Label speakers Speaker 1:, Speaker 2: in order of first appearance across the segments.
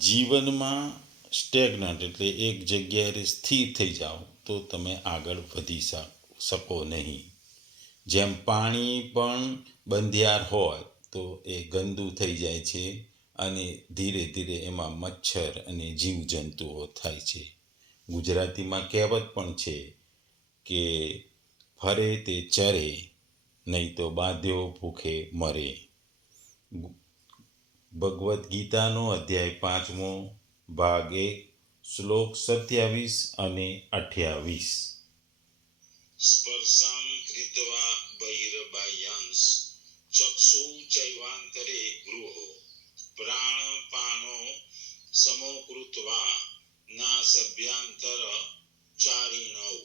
Speaker 1: જીવનમાં સ્ટેગનન્ટ એટલે એક જગ્યાએ સ્થિર થઈ જાઓ તો તમે આગળ વધી શકો નહીં. જેમ પાણી પણ બંધિયાર હોય તો એ ગંદુ થઈ જાય છે અને ધીરે ધીરે એમાં મચ્છર અને જીવજંતુઓ થાય છે. ગુજરાતીમાં કહેવત પણ છે કે ફરે તે ચરે, નહીં તો બાંધ્યો ભૂખે મરે. ભગવદ્ ગીતાનો અધ્યાય પાંચમો ભાગ એક, શ્લોક સત્યાવીસ અને અઠ્યાવીસ.
Speaker 2: સ્પર્શામ કૃત્વા બહિર્બાહ્યાંશ ચક્ષુ ચૈવાંતરે ગૃહો પ્રાણપાનો સમો કૃત્વા નાસભ્યાંતર ચારિણૌ.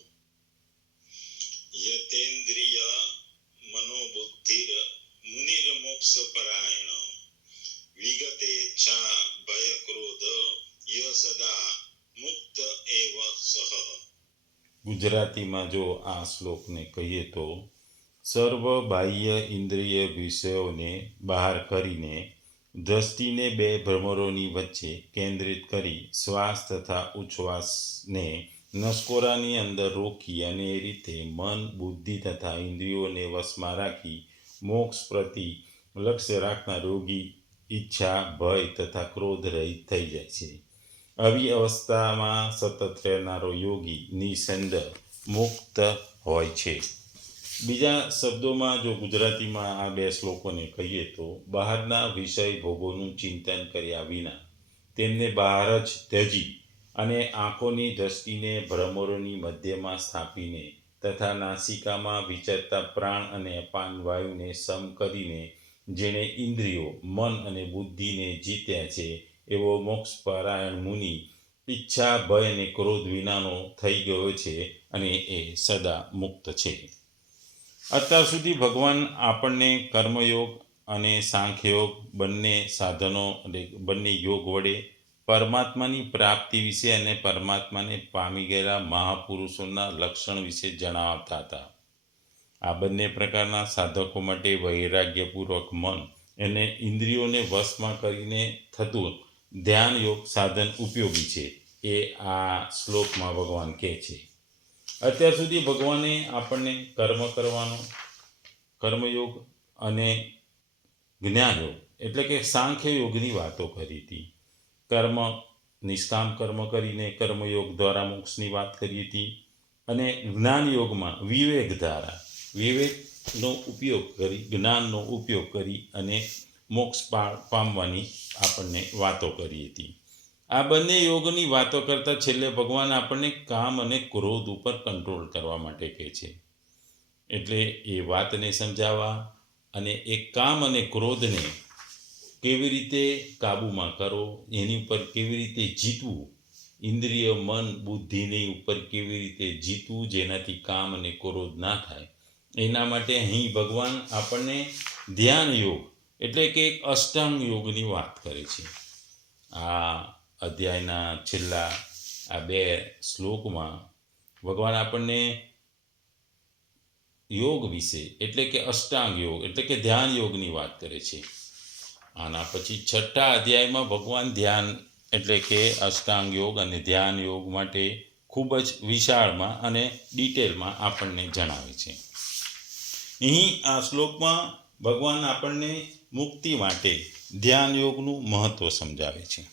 Speaker 2: યતેન્દ્રિય મનોબુદ્ધિર મુનિર્મોક્ષ પરાયણ વિગતેચ્છા ભય ક્રોધ ય સદા મુક્ત એવ સહ
Speaker 1: ગુજરાતીમાં જો આ શ્લોકને કહીએ તો, સર્વ બાહ્ય ઇન્દ્રિય વિષયોને બહાર કરીને દ્રષ્ટિને બે ભ્રમરોની વચ્ચે કેન્દ્રિત કરી શ્વાસ તથા ઉચ્છ્વાસને નસકોરાની અંદર રોકી અને એ રીતે મન, બુદ્ધિ તથા ઇન્દ્રિયોને વશમાં રાખી મોક્ષ પ્રતિ લક્ષ્ય રાખનાર રોગી, ઈચ્છા, ભય તથા ક્રોધ રહિત થઈ જાય છે. આવી અવસ્થામાં સતત રહેનારો યોગી નિસંદ મુક્ત હોય છે. બીજા શબ્દોમાં જો ગુજરાતીમાં આ બે શ્લોકોને કહીએ તો બહારના વિષય ભોગોનું ચિંતન કર્યા વિના તેમને બહાર જ ત્યજી અને આંખોની દ્રષ્ટિને ભ્રમરોની મધ્યમાં સ્થાપીને તથા નાસિકામાં વિચરતા પ્રાણ અને અપાન વાયુને સમ કરીને જેણે ઇન્દ્રિયો, મન અને બુદ્ધિને જીત્યા છે એવો મોક્ષ પરાયણ મુનિ ઈચ્છા ભય અને ક્રોધ વિનાનો થઈ ગયો છે અને એ સદા મુક્ત છે. અત્યાર સુધી ભગવાન આપણને કર્મયોગ અને સાંખ્યયોગ બંને સાધનો બંને યોગ વડે પરમાત્માની પ્રાપ્તિ વિશે અને પરમાત્માને પામી ગયેલા મહાપુરુષોના લક્ષણ વિશે જણાવતા હતા. આ બંને પ્રકારના સાધકો માટે વૈરાગ્યપૂર્વક મન એને ઇન્દ્રિયોને વશમાં કરીને થતું ધ્યાન યોગ સાધન ઉપયોગી છે એ આ શ્લોકમાં ભગવાન કહે છે. અત્યાર સુધી ભગવાને આપણને કર્મ કરવાનો, કર્મયોગ અને જ્ઞાનયોગ એટલે કે સાંખ્ય યોગની વાતો કરી હતી. કર્મ, નિષ્કામ કર્મ કરીને કર્મયોગ દ્વારા મોક્ષની વાત કરી હતી અને જ્ઞાન યોગમાં વિવેક ધારા વિવેકનો ઉપયોગ કરી, જ્ઞાનનો ઉપયોગ કરી અને મોક્ષ પામવાની આપણને વાતો કરી હતી. આ બંને યોગની વાતો કરતાં છેલ્લે ભગવાન આપણને કામ અને ક્રોધ ઉપર કંટ્રોલ કરવા માટે કહે છે. એટલે એ વાતને સમજાવવા અને એ કામ અને ક્રોધને કેવી રીતે કાબૂમાં કરો, એની ઉપર કેવી રીતે જીતવું, ઇન્દ્રિય, મન, બુદ્ધિની ઉપર કેવી રીતે જીતવું, જેનાથી કામ અને ક્રોધ ના થાય, એના માટે અહીં ભગવાન આપણને ધ્યાન યોગ એટલે કે એક અષ્ટાંગ યોગની વાત કરે છે. આ અધ્યાયના છેલ્લા આ બે શ્લોકમાં ભગવાન આપણને યોગ વિશે, એટલે કે અષ્ટાંગ યોગ, એટલે કે ધ્યાન યોગની વાત કરે છે. આના પછી છઠ્ઠા અધ્યાયમાં ભગવાન ધ્યાન, એટલે કે અષ્ટાંગ યોગ અને ધ્યાન યોગ માટે ખૂબ જ વિશાળમાં અને ડિટેલમાં આપણને જણાવે છે. અહીં આ શ્લોકમાં ભગવાન આપણને મુક્તિ માટે ધ્યાન યોગનું મહત્ત્વ સમજાવે છે.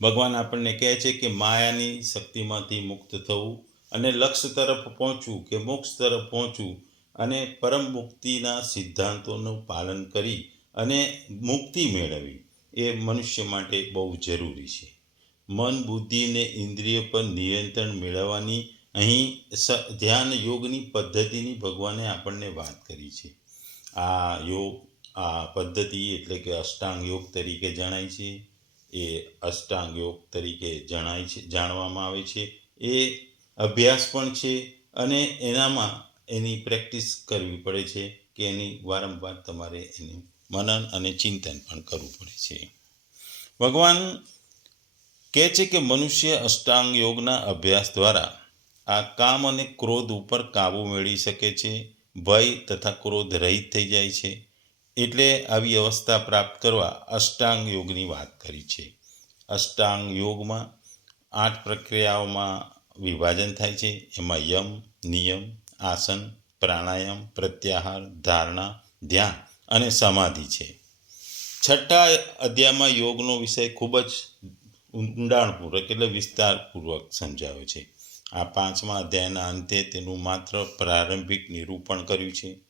Speaker 1: ભગવાન આપણને કહે છે કે માયાની શક્તિમાંથી મુક્ત થવું અને લક્ષ્ય તરફ પહોંચવું કે મોક્ષ તરફ પહોંચવું અને પરમ મુક્તિના સિદ્ધાંતોનું પાલન કરી અને મુક્તિ મેળવવી એ મનુષ્ય માટે બહુ જરૂરી છે. મન, બુદ્ધિ અને ઇન્દ્રિય પર નિયંત્રણ મેળવવાની અહીં ધ્યાન યોગની પદ્ધતિની ભગવાને આપણને વાત કરી છે. આ યોગ આ પદ્ધતિ એટલે કે અષ્ટાંગ યોગ તરીકે જણાય છે. એ અષ્ટાંગ યોગ તરીકે જણાય છે, જાણવામાં આવે છે. એ અભ્યાસ પણ છે અને એનામાં એની પ્રેક્ટિસ કરવી પડે છે કે એની વારંવાર તમારે એનું મનન અને ચિંતન પણ કરવું પડે છે. ભગવાન કહે છે કે મનુષ્ય અષ્ટાંગ યોગના અભ્યાસ દ્વારા આ કામ અને ક્રોધ ઉપર કાબૂ મેળવી શકે છે. ભય તથા ક્રોધ રહિત થઈ જાય છે. એટલે આવી અવસ્થા પ્રાપ્ત કરવા અષ્ટાંગ યોગની વાત કરી છે. અષ્ટાંગ યોગમાં આઠ પ્રક્રિયાઓમાં વિભાજન થાય છે. એમાં યમ, નિયમ, આસન, પ્રાણાયામ, પ્રત્યાહાર, ધારણા, ધ્યાન અને સમાધિ છે. છઠ્ઠા અધ્યાયમાં યોગનો વિષય ખૂબ જ ઊંડાણપૂર્વક એટલે વિસ્તારપૂર્વક સમજાવે છે. આ પાંચમા અધ્યાયના અંતે તેનું માત્ર પ્રારંભિક નિરૂપણ કર્યું છે.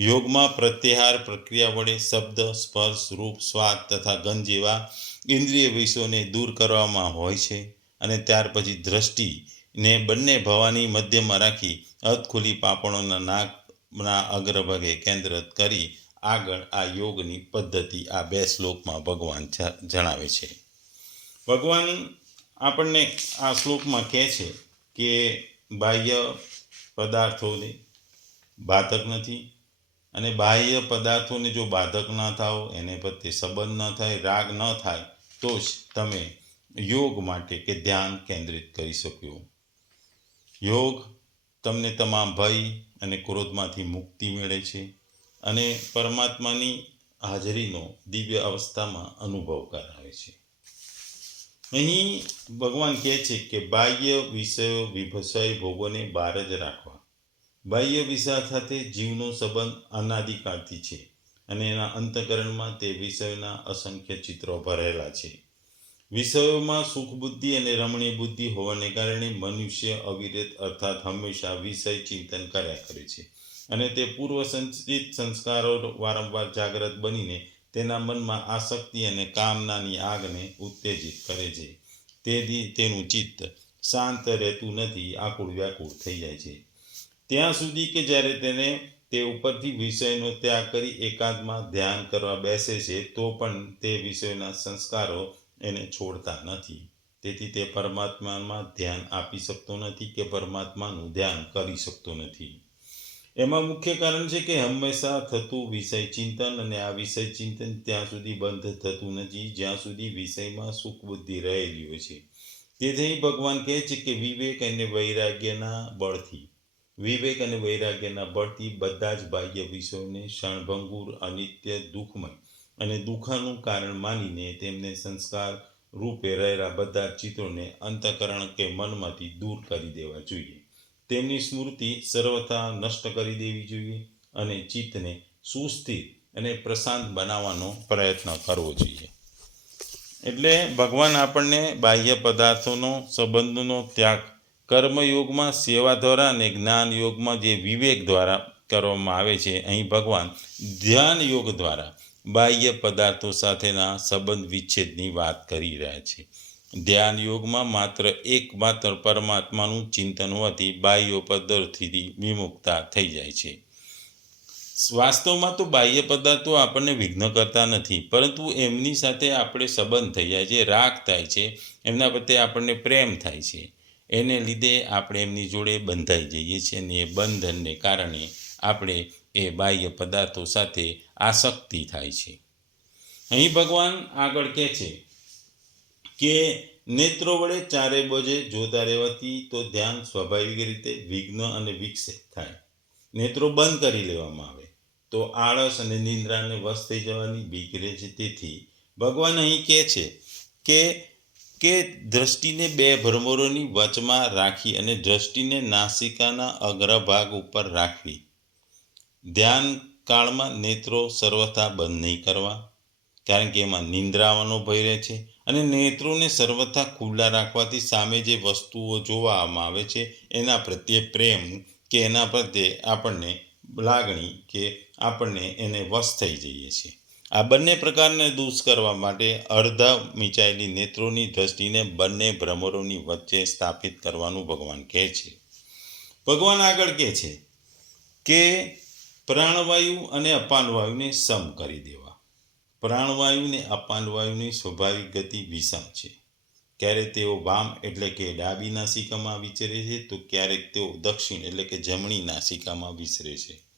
Speaker 1: યોગમાં પ્રત્યાહાર પ્રક્રિયા વડે શબ્દ, સ્પર્શ, રૂપ, સ્વાદ તથા ગંધ જેવા ઇન્દ્રિય વિષયોને દૂર કરવામાં હોય છે અને ત્યાર પછી દ્રષ્ટિને બંને ભવાની મધ્યમાં રાખી અધખુલી પાપણોના નાકના અગ્રભાગે કેન્દ્રિત કરી આગળ આ યોગની પદ્ધતિ આ બે શ્લોકમાં ભગવાન જણાવે છે. ભગવાન આપણને આ શ્લોકમાં કહે છે કે બાહ્ય પદાર્થોને બાધક નથી અને બાહ્ય પદાર્થોને જો બાધક ન થાઓ, એને પ્રત્યે સંબંધ ન થાય, રાગ ન થાય, તો જ તમે યોગ માટે કે ધ્યાન કેન્દ્રિત કરી શકો યોગ તમને તમામ ભય અને ક્રોધમાંથી મુક્તિ મળે છે અને પરમાત્માની હાજરીનો દિવ્ય અવસ્થામાં અનુભવ કરાવે છે. અહીં ભગવાન કહે છે કે બાહ્ય વિષયો વિભસય ભોગોને બહાર જ રાખવા. બાહ્ય વિષય સાથે જીવનો સંબંધ અનાદિકાળથી છે અને એના અંતકરણમાં તે વિષયોના અસંખ્ય ચિત્રો ભરેલા છે. વિષયોમાં સુખ બુદ્ધિ અને રમણીય બુદ્ધિ હોવાને કારણે મનુષ્ય અવિરત અર્થાત હંમેશા વિષય ચિંતન કર્યા કરે છે અને તે પૂર્વ સંચિત સંસ્કારો વારંવાર જાગ્રત બનીને તેના મનમાં આસક્તિ અને કામનાની આગને ઉત્તેજિત કરે છે. તેથી તેનું ચિત્ત શાંત રહેતું નથી, આકુળ વ્યાકુળ થઈ જાય છે. ત્યાં સુધી કે જ્યારે તેને તે ઉપરથી વિષયનો ત્યાગ કરી એકાંતમાં ધ્યાન કરવા બેસે છે, તો પણ તે વિષયના સંસ્કારો એને છોડતા નથી. તેથી તે પરમાત્મામાં ધ્યાન આપી શકતો નથી કે પરમાત્માનું ધ્યાન કરી શકતો નથી. એમાં મુખ્ય કારણ છે કે હંમેશા થતું વિષય ચિંતન અને આ વિષય ચિંતન ત્યાં સુધી બંધ થતું નથી, જ્યાં સુધી વિષયમાં સુખ બુદ્ધિ રહેલી હોય છે. તેથી ભગવાન કહે છે કે વિવેક અને વૈરાગ્યના બળથી વિવેક અને વૈરાગ્યના બળથી બધા જ બાહ્ય વિષયોને ક્ષણભંગુર, અનિત્ય, દુઃખમય અને દુઃખાનું કારણ માનીને તેમને સંસ્કાર રૂપે રહેલા બધા ચિત્રોને અંતકરણ કે મનમાંથી દૂર કરી દેવા જોઈએ. તેમની સ્મૃતિ સર્વથા નષ્ટ કરી દેવી જોઈએ અને ચિત્તને સુસ્થિર અને પ્રશાંત બનાવવાનો પ્રયત્ન કરવો જોઈએ. એટલે ભગવાન આપણને બાહ્ય પદાર્થોનો, સંબંધનો ત્યાગ કર્મયોગમાં સેવા દ્વારા અને જ્ઞાન યોગમાં જે વિવેક દ્વારા કરવામાં આવે છે, અહીં ભગવાન ધ્યાન યોગ દ્વારા બાહ્ય પદાર્થો સાથેના સંબંધ વિચ્છેદની વાત કરી રહ્યા છે. ધ્યાન યોગમાં માત્ર એકમાત્ર પરમાત્માનું ચિંતન હોવાથી બાહ્ય પદાર્થથી વિમુક્તા થઈ જાય છે. વાસ્તવમાં તો બાહ્ય પદાર્થો આપણને વિઘ્ન કરતા નથી, પરંતુ એમની સાથે આપણે સંબંધ થઈ જાય છે, રાગ થાય છે, એમના પ્રત્યે આપણને પ્રેમ થાય છે. એને લીધે આપણે એમની જોડે બંધાઈ જઈએ છીએ અને એ બંધનને કારણે આપણે એ બાહ્ય પદાર્થો સાથે આસક્તિ થાય છે. અહીં ભગવાન આગળ કહે છે કે નેત્રો વડે ચારે બોજે જોતા રહેવાથી તો ધ્યાન સ્વાભાવિક રીતે વિઘ્ન અને વિકસિત થાય. નેત્રો બંધ કરી લેવામાં આવે તો આળસ અને નિંદ્રાને વશ થઈ જવાની બીક રહે છે. તેથી ભગવાન અહીં કહે છે કે કે દ્રષ્ટિને બે ભ્રમરોની વચમાં રાખી અને દ્રષ્ટિને નાસિકાના અગ્રભાગ ઉપર રાખવી. ધ્યાન કાળમાં નેત્રો સર્વથા બંધ નહીં કરવા, કારણ કે એમાં નિંદ્રાવાનો ભય રહે છે અને નેત્રોને સર્વથા ખુલ્લા રાખવાથી સામે જે વસ્તુઓ જોવામાં આવે છે, એના પ્રત્યે પ્રેમ કે એના પ્રત્યે આપણને લાગણી કે આપણને એને વશ થઈ જઈએ છીએ. આ બંને પ્રકારને દૂષ કરવા માટે અર્ધ મિચાયેલી નેત્રોની દ્રષ્ટિને બંને ભ્રમરોની વચ્ચે સ્થાપિત કરવાનું ભગવાન કહે છે. ભગવાન આગળ કહે છે કે પ્રાણવાયુ અને અપાનવાયુને સમ કરી દેવા. પ્રાણવાયુને અપાનવાયુની સ્વાભાવિક ગતિ વિષમ છે. ક્યારેક તેઓ વામ એટલે કે ડાબી નાસિકામાં વિચરે છે, તો ક્યારેક તેઓ દક્ષિણ એટલે કે જમણી નાસિકામાં વિચરે છે.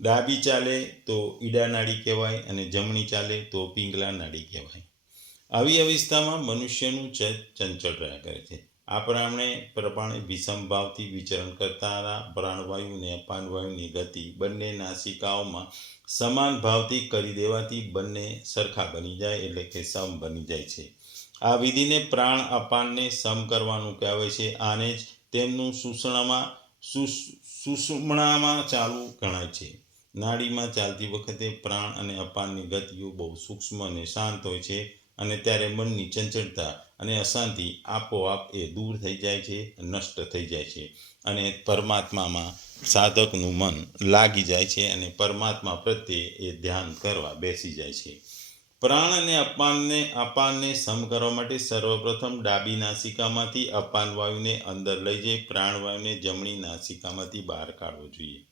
Speaker 1: ડાબી ચાલે તો ઈડા નાડી કહેવાય અને જમણી ચાલે તો પિંગલા નાડી કહેવાય. આવી અવિસ્થામાં મનુષ્યનું ચેત ચંચળ રહ્યા કરે છે. આ પ્રમાણે પ્રમાણે વિષમ ભાવથી વિચરણ કરતા પ્રાણવાયુ અને અપાનવાયુની ગતિ બંને નાસિકાઓમાં સમાન ભાવથી કરી દેવાથી બંને સરખા બની જાય એટલે કે સમ બની જાય છે. આ વિધિને પ્રાણ અપાનને સમ કરવાનું કહેવાય છે. આને જ તેમનું સુષણામાં સુષ- સુષુમ્ણામાં ચાલુ ગણાય છે. નાડીમાં ચાલતી વખતે પ્રાણ અને અપાનની ગતિઓ બહુ સૂક્ષ્મ અને શાંત હોય છે અને ત્યારે મનની ચંચળતા અને અશાંતિ આપોઆપ એ દૂર થઈ જાય છે, નષ્ટ થઈ જાય છે અને પરમાત્મામાં સાધકનું મન લાગી જાય છે અને પરમાત્મા પ્રત્યે એ ધ્યાન કરવા બેસી જાય છે. પ્રાણ અને અપાનને અપાનને સમ કરવા માટે સર્વપ્રથમ ડાબી નાસિકામાંથી અપાન વાયુને અંદર લઈ જઈ પ્રાણવાયુને જમણી નાસિકામાંથી બહાર કાઢવો જોઈએ.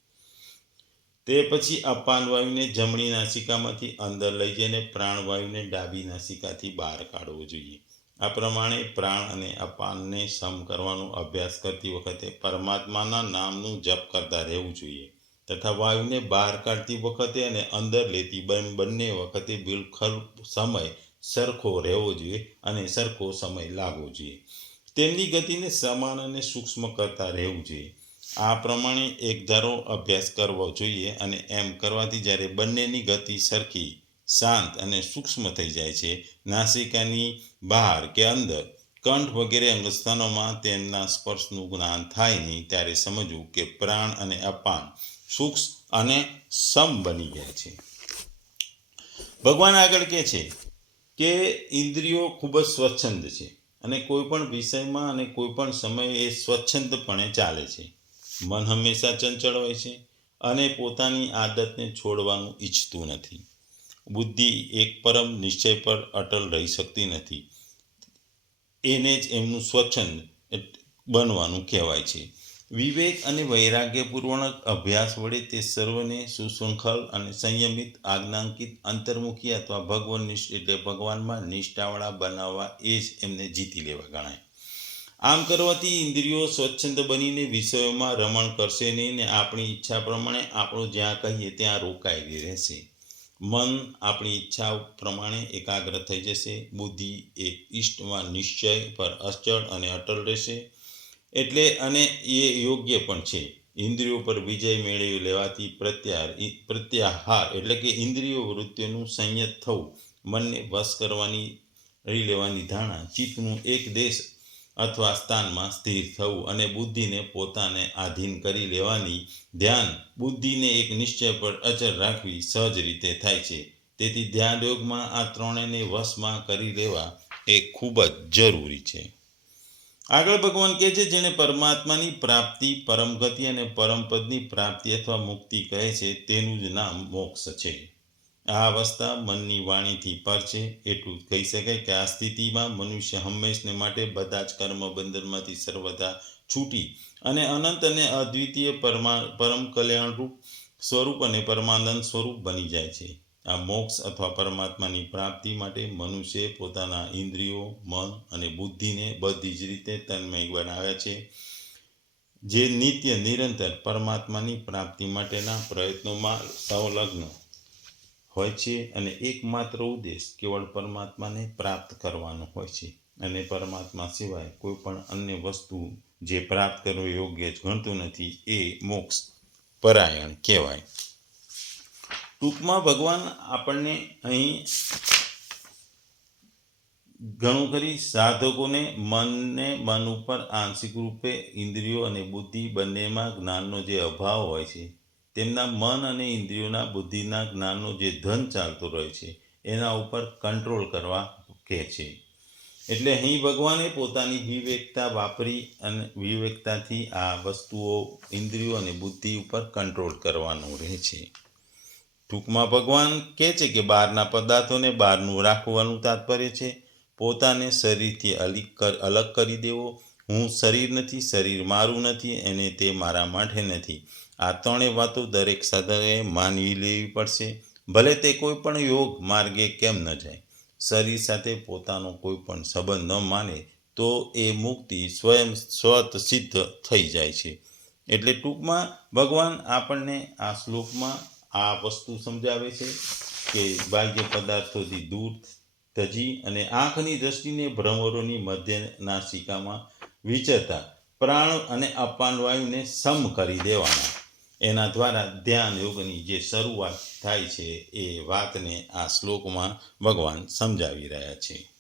Speaker 1: તે પછી અપાન વાયુને જમણી નાસિકામાંથી અંદર લઈ જઈને પ્રાણવાયુને ડાબી નાસિકાથી બહાર કાઢવો જોઈએ. આ પ્રમાણે પ્રાણ અને અપાનને સમ કરવાનો અભ્યાસ કરતી વખતે પરમાત્માના નામનું જપ કરતા રહેવું જોઈએ તથા વાયુને બહાર કાઢતી વખતે અને અંદર લેતી બન- બંને વખતે બિલકુલ સમય સરખો રહેવો જોઈએ અને સરખો સમય લાગવો જોઈએ. તેમની ગતિને સમાન અને સૂક્ષ્મ કરતા રહેવું જોઈએ. આ પ્રમાણે એક ધારો અભ્યાસ કરવો જોઈએ અને એમ કરવાથી જ્યારે બંનેની ગતિ સરખી, શાંત અને સૂક્ષ્મ થઈ જાય છે, નાસિકાની બહાર કે અંદર, કંઠ વગેરે અંગસ્થાનોમાં તેમના સ્પર્શનું જ્ઞાન થાય નહીં ત્યારે સમજવું કે પ્રાણ અને અપાન સૂક્ષ્મ અને સમ બની ગયા છે. ભગવાન આગળ કહે છે કે ઇન્દ્રિયો ખૂબ જ સ્વચ્છંદ છે અને કોઈ પણ વિષયમાં અને કોઈ પણ સમયે એ સ્વચ્છંદપણે ચાલે છે. મન હંમેશા ચંચળ હોય છે અને પોતાની આદતને છોડવાનું ઈચ્છતું નથી. બુદ્ધિ એક પરમ નિશ્ચય પર અટલ રહી શકતી નથી. એને જ એમનું સ્વચ્છંદ બનવાનું કહેવાય છે. વિવેક અને વૈરાગ્યપૂર્વક અભ્યાસ વડે તે સર્વને સુશૃંખલ અને સંયમિત, આજ્ઞાંકિત, અંતર્મુખી અથવા ભગવાન એટલે ભગવાનમાં નિષ્ઠાવાળા બનાવવા એ જ એમને જીતી લેવા ગણાય. આમ કરવાથી ઇન્દ્રિયો સ્વચ્છંદ બનીને વિષયોમાં રમણ કરશે નહીં ને આપણી ઈચ્છા પ્રમાણે આપણું જ્યાં કહીએ ત્યાં રોકાયેલી રહેશે. મન આપણી ઈચ્છા પ્રમાણે એકાગ્ર થઈ જશે. બુદ્ધિ એ ઈષ્ટમાં નિશ્ચય પર અચળ અને અટલ રહેશે. એટલે અને એ યોગ્ય પણ છે. ઇન્દ્રિયો પર વિજય મેળવી લેવાથી પ્રત્યાર પ્રત્યાહાર એટલે કે ઇન્દ્રિયો વૃત્તિઓનું સંયત થવું, મનને વશ કરવાની રહી લેવાની ધારણા, ચિત્તનું એક દેશ અથવા સ્થાનમાં સ્થિર થવું અને બુદ્ધિને પોતાને આધીન કરી લેવાની ધ્યાન બુદ્ધિને એક નિશ્ચય પર અચળ રાખવી સહજ રીતે થાય છે. તેથી ધ્યાન યોગમાં આ ત્રણેયને વશમાં કરી લેવા એ ખૂબ જ જરૂરી છે. આગળ ભગવાન કહે છે જેને પરમાત્માની પ્રાપ્તિ, પરમગતિ અને પરમપદની પ્રાપ્તિ અથવા મુક્તિ કહે છે, તેનું જ નામ મોક્ષ છે. આ અવસ્થા મનની વાણીથી પર છે એટલું કહી શકાય કે આ સ્થિતિમાં મનુષ્ય હંમેશને માટે બધા જ કર્મ બંધનમાંથી સર્વદા છૂટી અને અનંત અને અદ્વિતીય પરમા, પરમ કલ્યાણરૂપ સ્વરૂપ અને પરમાનંદ સ્વરૂપ બની જાય છે. આ મોક્ષ અથવા પરમાત્માની પ્રાપ્તિ માટે મનુષ્ય પોતાના ઇન્દ્રિયો, મન અને બુદ્ધિને બધી જ રીતે તન્મય બનાવ્યા છે, જે નિત્ય નિરંતર પરમાત્માની પ્રાપ્તિ માટેના પ્રયત્નોમાં સંલગ્ન હોય છે અને એકમાત્ર ઉદ્દેશ કેવળ પરમાત્માને પ્રાપ્ત કરવાનો હોય છે. અને પરમાત્મા સિવાય કોઈ પણ અન્ય વસ્તુ જે પ્રાપ્ત કરવું યોગ્ય ગણતું નથી એ મોક્ષ પરાયણ કહેવાય. ટૂંકમાં ભગવાન આપણને અહીં ઘણું કરી સાધકોને મનને મન ઉપર આંશિક રૂપે ઇન્દ્રિયો અને બુદ્ધિ બંનેમાં જ્ઞાનનો જે અભાવ હોય છે તેમના મન અને ઇન્દ્રિયોના બુદ્ધિના જ્ઞાનનો જે ધન ચાલતો રહે છે, એના ઉપર કંટ્રોલ કરવા કહે છે. એટલે અહીં ભગવાને પોતાની વિવેકતા વાપરી અને વિવેકતાથી આ વસ્તુઓ, ઇન્દ્રિયો અને બુદ્ધિ ઉપર કંટ્રોલ કરવાનું રહે છે. ટૂંકમાં ભગવાન કહે છે કે બહારના પદાર્થોને બહારનું રાખવાનું તાત્પર્ય છે. પોતાને શરીરથી અલગ અલગ કરી દેવો. હું શરીર નથી, શરીર મારું નથી અને તે મારા માટે નથી. આ ત્રણેય વાતો દરેક સાધકે માનવી લેવી પડશે. ભલે તે કોઈ પણ યોગ માર્ગે કેમ ન જાય, શરીર સાથે પોતાનો કોઈ પણ સંબંધ ન માને, તો એ મુક્તિ સ્વયં સ્વત સિદ્ધ થઈ જાય છે. એટલે ટૂંકમાં ભગવાન આપણને આ શ્લોકમાં આ વસ્તુ સમજાવે છે કે બાહ્ય પદાર્થોથી દૂર તજી અને આંખની દ્રષ્ટિને ભ્રમરોની મધ્ય નાસિકામાં વિચરતા પ્રાણ અને અપાન વાયુને સમ કરી દેવાના. એના દ્વારા ધ્યાન યોગની જે શરૂઆત થાય છે એ વાતને આ શ્લોકમાં ભગવાન સમજાવી રહ્યા છે.